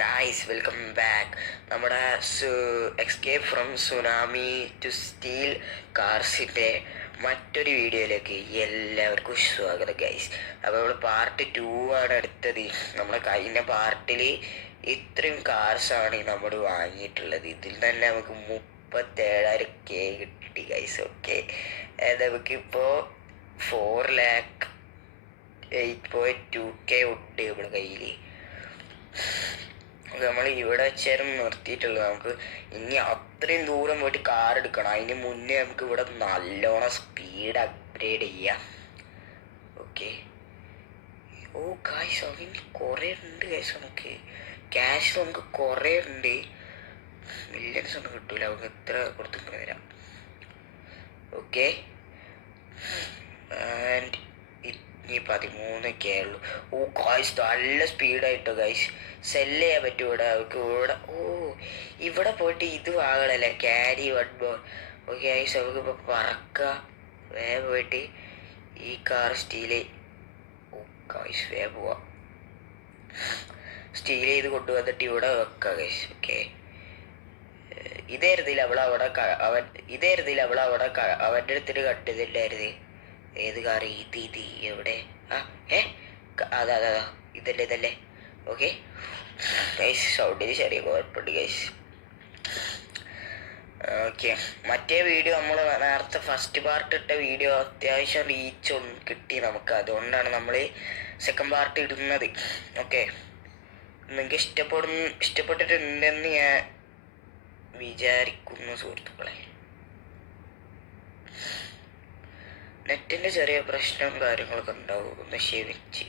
Guys welcome back. നമ്മുടെ escape from tsunami to steel കാർസിൻ്റെ മറ്റൊരു വീഡിയോയിലേക്ക് എല്ലാവർക്കും സ്വാഗതം ഗൈസ്. അപ്പോൾ നമ്മൾ പാർട്ട് 2 ആണ് എടുത്തത്. നമ്മുടെ കഴിഞ്ഞ പാർട്ടിൽ ഇത്രയും കാർസാണ് നമ്മൾ വാങ്ങിയിട്ടുള്ളത്. ഇതിൽ തന്നെ നമുക്ക് 37,000K കിട്ടി ഗൈസ്. ഓക്കെ, നമുക്കിപ്പോൾ 4,08.2K ഉണ്ട് നമ്മുടെ കയ്യിൽ. നമ്മൾ ഇവിടെ വെച്ചായിരുന്നു നിർത്തിയിട്ടുള്ളത്. നമുക്ക് ഇനി അത്രയും ദൂരം പോയിട്ട് കാർ എടുക്കണം. അതിന് മുന്നേ നമുക്ക് ഇവിടെ നല്ലോണം സ്പീഡ് അപ്ഗ്രേഡ് ചെയ്യാം. ഓക്കെ. ഓ ഗായ്സ്, അതിന് കുറേ ഉണ്ട് ഗായ്സ്. നമുക്ക് ക്യാഷ് നമുക്ക് കുറേ ഉണ്ട്. മില്യൺസ് ഒന്നും കിട്ടൂല. നമുക്ക് എത്ര കൊടുത്തിട്ട് വരാം. ഓക്കെ, ആൻഡ് ഇനി 13K ഉള്ളൂ. ഓ ഗായ്സ്, നല്ല സ്പീഡായിട്ടോ ഗായ്സ്. സെല്ല് ചെയ്യാൻ പറ്റും ഇവിടെ. അവർക്ക് ഇവിടെ ഇവിടെ പോയിട്ട് ഇത് വാങ്ങണല്ലേ, carry one ball. Okay guys, നമുക്കിപ്പോൾ പറക്കുക. വേഗം പോയിട്ട് ഈ കാർ സ്റ്റീല് ഗായ്സ് വേഗം പോവാം. സ്റ്റീൽ ചെയ്ത് കൊണ്ടുവന്നിട്ട് ഇവിടെ വെക്കാം ഗായ്സ്. ഓക്കെ, ഇതായിരുന്നില്ല അവളവിടെ അവൻ്റെ അടുത്തിട്ട് കണ്ടതില്ലായിരുന്നു. ഏത് കാർ? ഇത് എവിടെ? അതാ ഇതല്ലേ. ഓക്കെ ഗൈസ്, സൗണ്ടിന് ചെറിയ കുഴപ്പമുണ്ട് ഗൈസ്. ഓക്കെ, മറ്റേ വീഡിയോ നമ്മൾ നേരത്തെ ഫസ്റ്റ് പാർട്ട് ഇട്ട വീഡിയോ അത്യാവശ്യം റീച്ച് കിട്ടി നമുക്ക്. അതുകൊണ്ടാണ് നമ്മൾ സെക്കൻഡ് പാർട്ട് ഇടുന്നത്. ഓക്കെ, നിങ്ങൾക്ക് ഇഷ്ടപ്പെട്ടിട്ടുണ്ടെന്ന് ഞാൻ വിചാരിക്കുന്നു സുഹൃത്തുക്കളെ. നെറ്റിൻ്റെ ചെറിയ പ്രശ്നവും കാര്യങ്ങളൊക്കെ ഉണ്ടാവും. ഒന്ന് ക്ഷമിച്ച്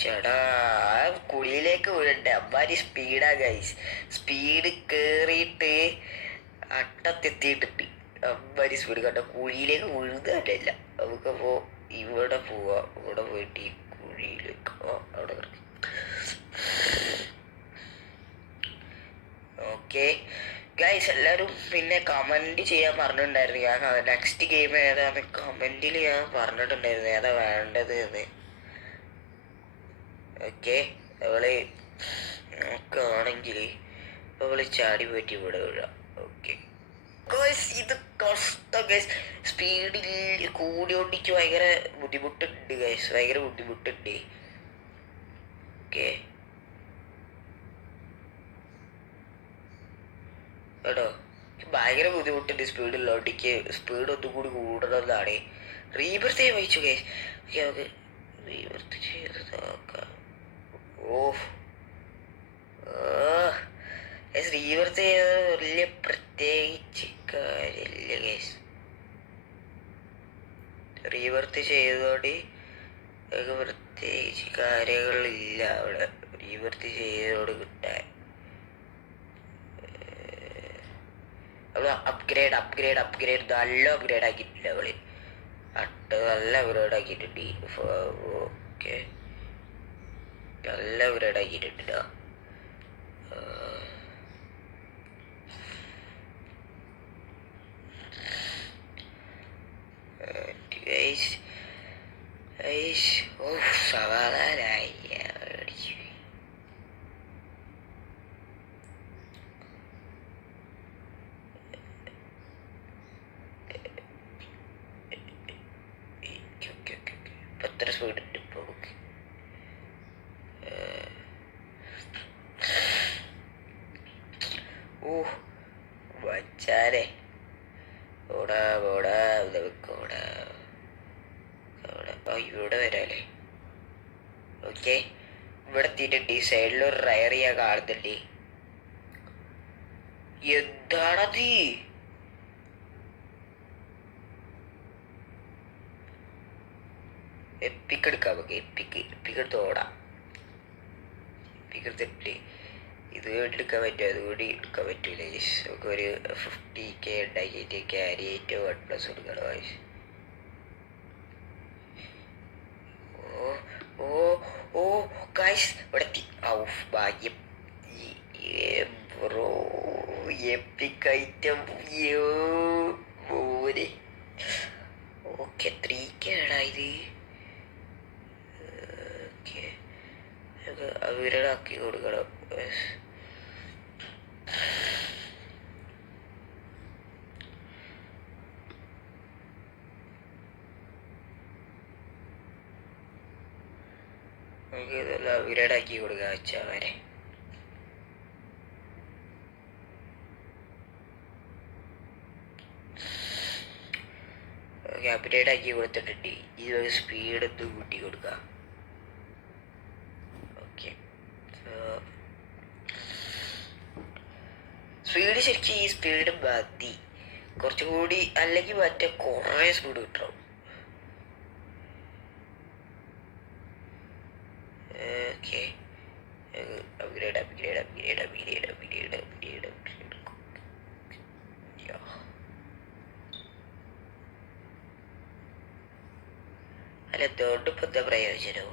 ചേടാ. കുഴിയിലേക്ക് വീഴണ്ടേ? അമ്മാരി സ്പീഡാ ഗൈസ്. സ്പീഡ് കയറിയിട്ട് അട്ടത്തെത്തിയിട്ടുണ്ട്. അമ്മാരി സ്പീഡ് കണ്ട. കുഴിയിലേക്ക് വീഴുന്നതല്ല. നമുക്കപ്പോൾ ഇവിടെ പോവാം. ഇവിടെ പോയിട്ട് ഈ കുഴിയിലേക്ക് അവിടെ കിടക്കും. ഓക്കെ ഗൈസ്, എല്ലാവരും പിന്നെ കമൻറ്റ് ചെയ്യാൻ പറഞ്ഞിട്ടുണ്ടായിരുന്നു. ഞാൻ നെക്സ്റ്റ് ഗെയിം ഏതാണ് കമൻറ്റിൽ ഞാൻ പറഞ്ഞിട്ടുണ്ടായിരുന്നു ഏതാ വേണ്ടത് എന്ന്. ഓക്കെ, അവള് നോക്കുകയാണെങ്കിൽ അവള് ചാടി പോയിട്ട് ഇവിടെ വീഴാം. ഓക്കെ ഗൈസ്, ഇത് കഷ്ടം ഗൈസ്. സ്പീഡിൽ കൂടിയോണ്ടിക്ക് ഭയങ്കര ബുദ്ധിമുട്ടുണ്ട് ഗൈസ്. ഭയങ്കര ബുദ്ധിമുട്ടുണ്ട്. ഓക്കെ കേട്ടോ, ഭയങ്കര ബുദ്ധിമുട്ടുണ്ട് സ്പീഡുള്ളോണ്ടിക്ക്. സ്പീഡ് ഒന്നും കൂടി കൂടണമെന്നാണ്. റീബർത്ത് ചെയ്യാൻ വഹിച്ചു ഗൈസ്. ഓക്കെ, നമുക്ക് റീബർത്ത് ചെയ്ത് നോക്കാം. റീബർത്ത് ചെയ്തത് വലിയ പ്രത്യേകിച്ച് കാര്യമില്ല ഗൈസ്. റീബർത്ത് ചെയ്തതോടെ പ്രത്യേകിച്ച് കാര്യങ്ങളില്ല അവിടെ. റീബർത്ത് ചെയ്തതോട് കിട്ടാൻ അപ്ഗ്രേഡ് നല്ല അപ്ഗ്രേഡ് ആക്കിയിട്ടില്ല അവള്. നല്ല അപ്ഗ്രേഡ് ആക്കിയിട്ടുണ്ട്. ഓക്കെ, നല്ല അപ്ഗ്രേഡ് ആക്കിയിട്ടുണ്ട്. സമാധാനായി. എത്ര സ്പീഡ് ഉണ്ട് ഇപ്പോൾ? വച്ചാലേ ഓടാ ഇവിടെ വരാല്ലേ. ഓക്കെ, ഇവിടെ എത്തിയിട്ടുണ്ട്. ഈ സൈഡിലൊരു റയർ ചെയ്യാൻ കാണുന്നുണ്ട്. എന്താണത്? എപ്പിക്ക് എടുക്കാം നമുക്ക്. എപ്പിക്ക് എടുത്ത് ഓടാം. എപ്പിക്ക് എടുത്തിട്ട് ഇത് എടുക്കാൻ പറ്റുമോ? അതുകൂടി എടുക്കാൻ പറ്റൂല. നമുക്ക് ഒരു 50K ഉണ്ടാക്കിയിട്ട് ക്യാരി ആയിട്ട് 1+ കൊടുക്കണം. ഓ ഗൈസ്, ഇവിടെ എത്തി. ഭാഗ്യം. Bro, EPIC item. Okay, 3K ആടാ ഇത്. ഓക്കെ, അവരുടാക്കി കൊടുക്കണം. നമുക്ക് ഇതെല്ലാം അവരുടാക്കി കൊടുക്കാൻ വെച്ചാൽ വരെ. അപ്ഗ്രേഡ് ആക്കി കൊടുത്തിട്ടുണ്ട്. ഇതൊരു സ്പീഡ് എടുത്ത് കൂട്ടി കൊടുക്കുക. ഓക്കെ, സ്പീഡ് ശരിക്കും ഈ സ്പീഡ് മതി, കുറച്ചുകൂടി അല്ലെങ്കിൽ മറ്റേ കുറേ സ്പീഡ് കിട്ടണം. Okay, upgrade upgrade upgrade upgrade upgrade upgrade upgrade. അല്ല, അതുകൊണ്ട് ഇപ്പം എന്താ പ്രയോജനം?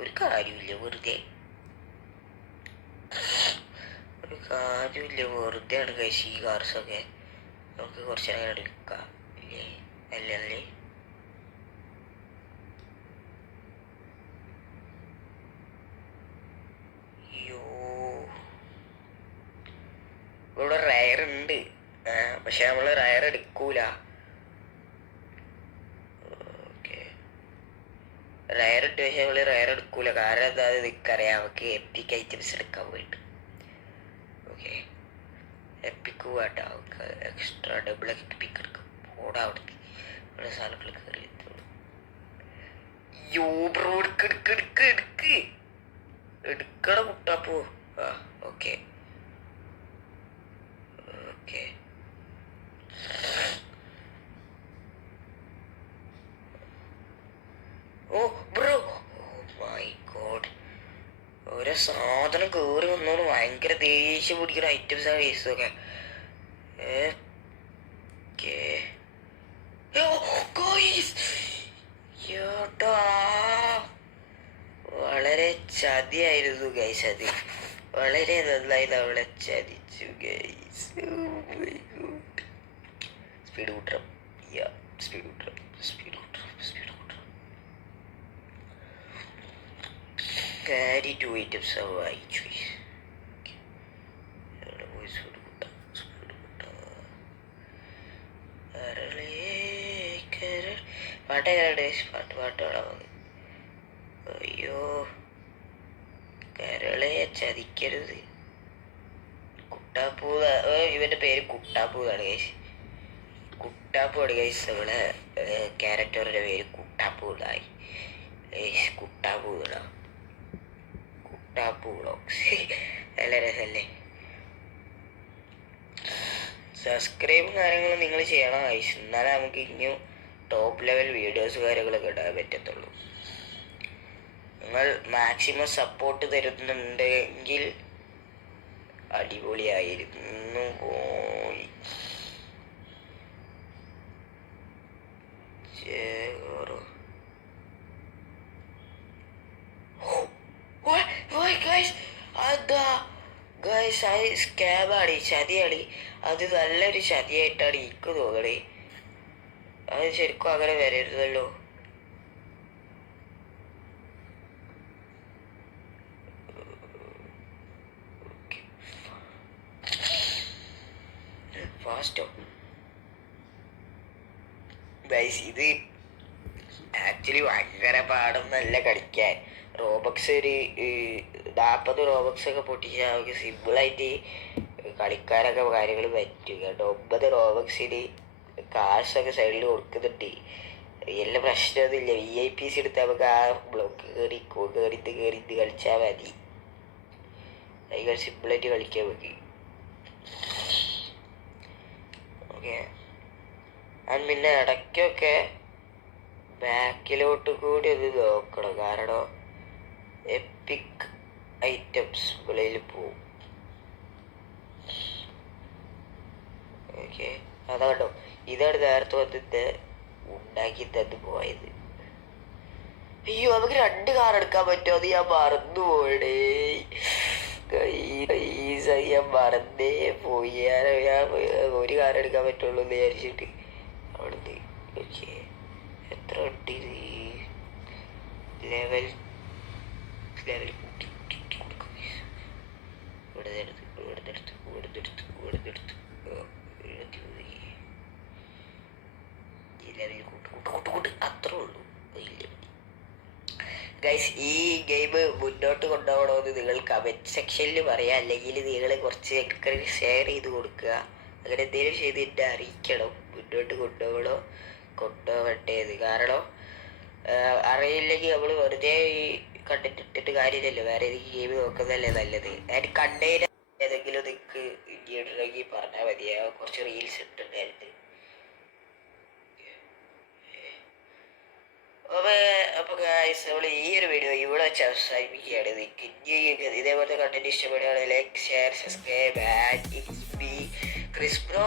ഒരു കാര്യമില്ല, വെറുതെ ഒരു കാര്യമില്ല, വെറുതെ ആണ് കഴിച്ച് ഈ കാർസൊക്കെ. നമുക്ക് കുറച്ച് നേരം എടുക്കാം അല്ലേ? അല്ലല്ലേ, അയ്യോ ഇവിടെ റയർ ഉണ്ട്, പക്ഷെ നമ്മൾ റയർ എടുക്കൂല. റയർ ഇട്ട് പക്ഷെ നമ്മള് റയർ എടുക്കൂല. കാരണം എന്താ, നിനക്കറിയാം, നമുക്ക് എപ്പിക് ഐറ്റംസ് എടുക്കാൻ പോയിട്ട്. ഓക്കെ, എപ്പിക്ക് വേണ്ട, നമുക്ക് എക്സ്ട്രാ ഡബിൾ എപ്പിക്ക് എടുക്കും. പോടാ അവിടുത്തെ ഇവിടെ സാധനങ്ങൾ കയറി എത്തുള്ളൂ. യോ ബ്രോ, എടുക്ക് എടുക്ക് എടുക്ക് എടുക്ക് എടുക്കണ കുട്ടാപ്പോ. ആ okay okay, oh bro, oh my god, ഓരോ സാധനം കയറി വന്നോണ്ട് ഭയങ്കര ദേഷ്യം പിടിക്കുന്ന ഐറ്റംസ് ആണ് കേസൊക്കെ. വളരെ ചതിയായിരുന്നു ഗൈസ്, അത് വളരെ നന്നായി നമ്മളെ ചതിച്ചു ഗൈസ്. സ്പീഡ് കൂട്ടണം, സ്പീഡ് കൂട്ടണം, സ്പീഡ് കൂട്ടണം, സ്പീഡ് കൂട്ടണം. Carry 2 items of I choose. പാട്ട് അയ്യോ, കരളെ ചതിക്കരുത്. കുട്ടാപ്പൂ, ഇവന്റെ പേര് കുട്ടാപ്പൂവാണ് ഗൈസ്. കുട്ടാപ്പൂവാണ് ഗൈസ്, നമ്മളെ ക്യാരക്ടറുടെ പേര് കുട്ടാപ്പൂടായി. കുട്ടാപ്പൂടാ, നല്ല രസല്ലേ? സബ്സ്ക്രൈബും കാര്യങ്ങളും നിങ്ങൾ ചെയ്യണം ഗൈസ്, എന്നാലേ നമുക്ക് ഇനിയും ടോപ്പ് ലെവൽ വീഡിയോസ് കാര്യങ്ങളൊക്കെ ഇടാൻ പറ്റത്തുള്ളൂ. നിങ്ങൾ മാക്സിമം സപ്പോർട്ട് തരുന്നുണ്ടെങ്കിൽ അടിപൊളിയായിരുന്നു. പോയി സ്കാബാടി, ചതിയാടി. അത് നല്ലൊരു ചതിയായിട്ടാണ് എനിക്ക് തോന്നണേ. അത് ശരിക്കും അങ്ങനെ വരരുതല്ലോ. ഫാസ്റ്റോ ഗൈസ്, ഇത് ആക്ച്വലി ഭയങ്കര പാടൊന്നല്ല കളിക്കാൻ. റോബക്സ് ഒരു 40 റോബക്സ് ഒക്കെ പൊട്ടിച്ചാൽ നമുക്ക് സിമ്പിളായിട്ട് കളിക്കാനൊക്കെ കാര്യങ്ങൾ പറ്റും കേട്ടോ. 9 റോബക്സിന് കാശൊക്കെ സൈഡിൽ കൊടുക്കുന്നുണ്ട്. എല്ലാ പ്രശ്നമൊന്നുമില്ല. VIP എടുത്താൽ നമുക്ക് ആ ബ്ലോക്ക് കയറിയിട്ട് കളിച്ചാൽ മതി. ഭയങ്കര സിമ്പിളായിട്ട് കളിക്കാൻ മതി. ഓക്കെ, പിന്നെ ഇടയ്ക്കൊക്കെ ബാക്കിലോട്ട് കൂടി ഒന്ന് നോക്കണം. കാരണം എപ്പിക് ഐറ്റംസ് വെളിയിൽ പോവും. ഓക്കെ, അതാ കേട്ടോ, ഇതാണ് നേരത്തെ വന്നിട്ട് ഉണ്ടാക്കി തന്നു പോയത്. അയ്യോ, നമുക്ക് 2 കാർ എടുക്കാൻ പറ്റുമോ? അത് ഞാൻ മറന്നു പോയടേ. ഞാൻ മറന്നേ പോയി. ഞാൻ ഒരു കാർ എടുക്കാൻ പറ്റുള്ളൂ എന്ന് വിചാരിച്ചിട്ട് അവിടുന്ന്. ഓക്കെ, എത്ര ഉണ്ട് ലെവൽ ലെവൽ കൂട്ടി കൂട്ടി കൂട്ടി കൊടുക്കും. ഇവിടുന്ന് എടുത്ത് ഇവിടുന്ന് എടുത്ത് ഇവിടുന്ന് എടുത്ത് ഇവിടുന്ന് എടുത്ത് ഈ ലെവൽ കൂട്ട് കൂട്ട് കൂട്ട് കൂട്ട് അത്രേ ഉള്ളൂ. ഗൈസ്, ഈ ഗെയിം മുന്നോട്ട് കൊണ്ടുപോകണമെന്ന് നിങ്ങൾ കമൻറ്റ് സെക്ഷനിൽ പറയുക, അല്ലെങ്കിൽ നിങ്ങൾ കുറച്ച് ഷെയർ ചെയ്ത് കൊടുക്കുക. അങ്ങനെ എന്തെങ്കിലും ചെയ്ത് എന്നെ അറിയിക്കണം മുന്നോട്ട് കൊണ്ടുപോകണ്ടേത്. കാരണം അറിയില്ലെങ്കിൽ നമ്മൾ വെറുതെ കണ്ടിട്ട് ഇട്ടിട്ട് കാര്യമില്ലല്ലോ, വേറെ ഏതെങ്കിലും ഗെയിം നോക്കുന്നതല്ലേ നല്ലത്. ഞാൻ കണ്ടതിന് ഏതെങ്കിലും നിങ്ങൾക്ക് ഇടണമെങ്കിൽ പറഞ്ഞാൽ മതിയാ, കുറച്ച് റീൽസ് ഇട്ടിട്ടുണ്ടായിരുന്നു. അപ്പോൾ ഗൈസ്, നമ്മൾ ഈ ഒരു വീഡിയോ ഇവിടെ വെച്ച് അവസാനിപ്പിക്കുകയാണ്. നിങ്ങൾക്ക് ഇതേപോലത്തെ കണ്ടന്റ് ഇഷ്ടപ്പെടുകയാണെങ്കിൽ like, share, subscribe. And it's me Chris bro.